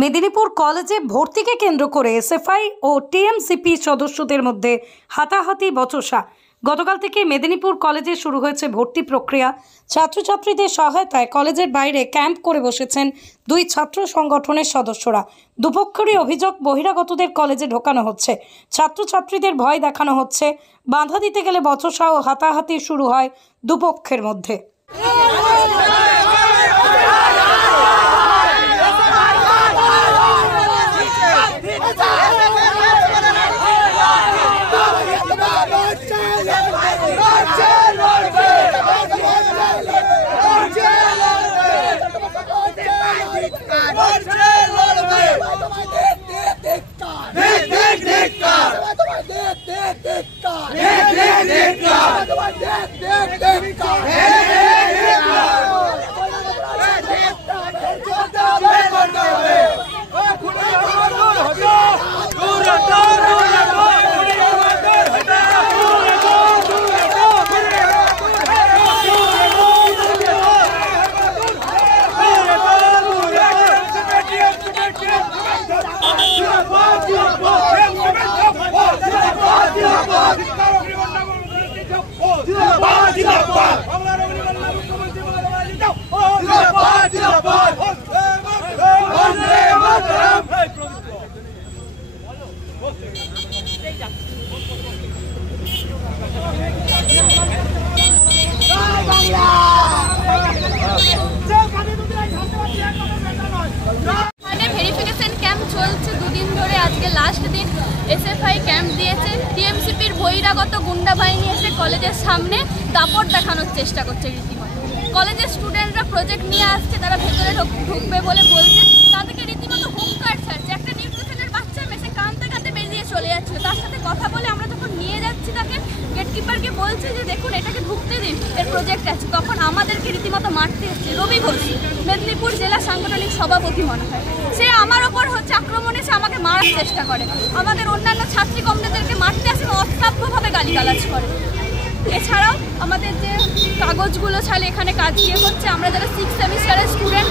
মেদিনীপুর কলেজে ভর্তিকে কেন্দ্র করে এসএফআই ও টিএমসিপি সদস্যদের মধ্যে হাতাহাতি বচসা। গতকাল থেকে মেদিনীপুর কলেজে শুরু হয়েছে ভর্তি প্রক্রিয়া। ছাত্রছাত্রীদের সহায়তায় কলেজের বাইরে ক্যাম্প করে বসেছেন দুই ছাত্র সংগঠনের সদস্যরা। দুপক্ষেরই অভিযোগ, বহিরাগতদের কলেজে ঢোকানো হচ্ছে, ছাত্রছাত্রীদের ভয় দেখানো হচ্ছে। বাধা দিতে গেলে বচসা ও হাতাহাতি শুরু হয় দুপক্ষের মধ্যে। ভেরিফিকেশন ক্যাম্প চলছে দুদিন ধরে। আজকে লাস্ট দিন এসএফআই ক্যাম্প দিয়েছে। টিএমসিপির বহিরাগত গুন্ডা বাহিনী এসে কলেজের সামনে দাপট দেখানোর চেষ্টা করছে রীতিমতো। কলেজের স্টুডেন্টরা প্রজেক্ট নিয়ে আসছে, তারা ভেতরে ঢুকবে বলে বলছে, তাদেরকে রীতিমতো হুঙ্কার ছাড়ছে। একটা নিউট্রিশনের বাচ্চা মেসে কাঁদতে কাঁদতে বেরিয়ে চলে যাচ্ছিল। তার সাথে কথা বলে আমরা যখন নিয়ে যাচ্ছি তাকে, গেটকিপারকে বলছে যে দেখুন এটাকে ঢুকতে দিন, এর প্রজেক্ট আছে। তখন আমাদেরকে রীতিমতো মারতে এসছে। রবি ঘোষ, মেদিনীপুর জেলা সাংগঠনিক সভাপতি মনে হয়, সে আমার ওপর আক্রমণে সে আমাকে মারার চেষ্টা করে। আমাদের অন্যান্য ছাত্রী কমরেডদেরকে মারতে আসে, অশ্রাব্যভাবে গালিগালাজ করে। এছাড়াও আমাদের যে কাগজগুলো ছাড়ে এখানে কাজ হচ্ছে, আমরা যারা 6 সেমিস্টারের স্টুডেন্ট,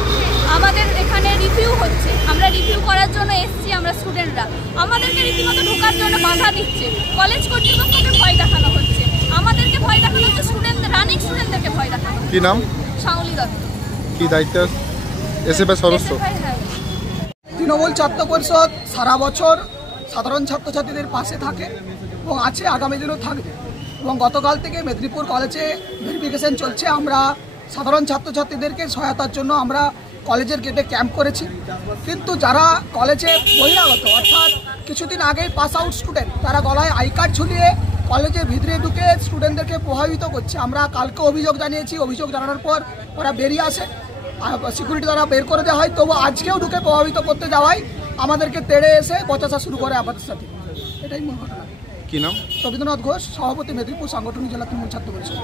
আমাদের এখানে রিভিউ হচ্ছে, আমরা রিভিউ করার জন্য এসছি। আমরা স্টুডেন্টরা আমাদেরকে রীতিমতো ঢোকার জন্য বাধা দিচ্ছে। কলেজ কর্তৃপক্ষকে ভয় দেখানো হচ্ছে, আমাদেরকে ভয় দেখানো হচ্ছে, রানিং স্টুডেন্টদেরকে ভয় দেখানো হচ্ছে। কি নাম? শাওলি দত্ত। কি দায়িত্ব? এসএফআই সদস্য। তৃণমূল ছাত্র পরিষদ সারা বছর সাধারণ ছাত্রছাত্রীদের পাশে থাকে এবং আছে, আগামী দিনও থাকবে। এবং গতকাল থেকে মেদিনীপুর কলেজে ভেরিফিকেশন চলছে। আমরা সাধারণ ছাত্রছাত্রীদেরকে সহায়তার জন্য আমরা কলেজের গেটে ক্যাম্প করেছি। কিন্তু যারা কলেজে বহিরাগত, অর্থাৎ কিছুদিন আগেই পাস আউট স্টুডেন্ট, তারা গলায় আই কার্ড ঝুলিয়ে কলেজের ভিতরে ঢুকে স্টুডেন্টদেরকে প্রভাবিত করছে। আমরা কালকে অভিযোগ জানিয়েছি। অভিযোগ জানানোর পর ওরা বেরিয়ে আসে, সিকিউরিটি দ্বারা বের করে দেওয়া হয়। তবু আজকেও ঢুকে প্রভাবিত করতে যাওয়ায় আমাদেরকে তেড়ে এসে বচসা শুরু করে আমাদের সাথে। এটাই মূল ঘটনা। কি নাম? রবীন্দ্রনাথ ঘোষ, সভাপতি, মেদিনীপুর সাংগঠনিক জেলা তৃণমূল ছাত্র পরিষদ।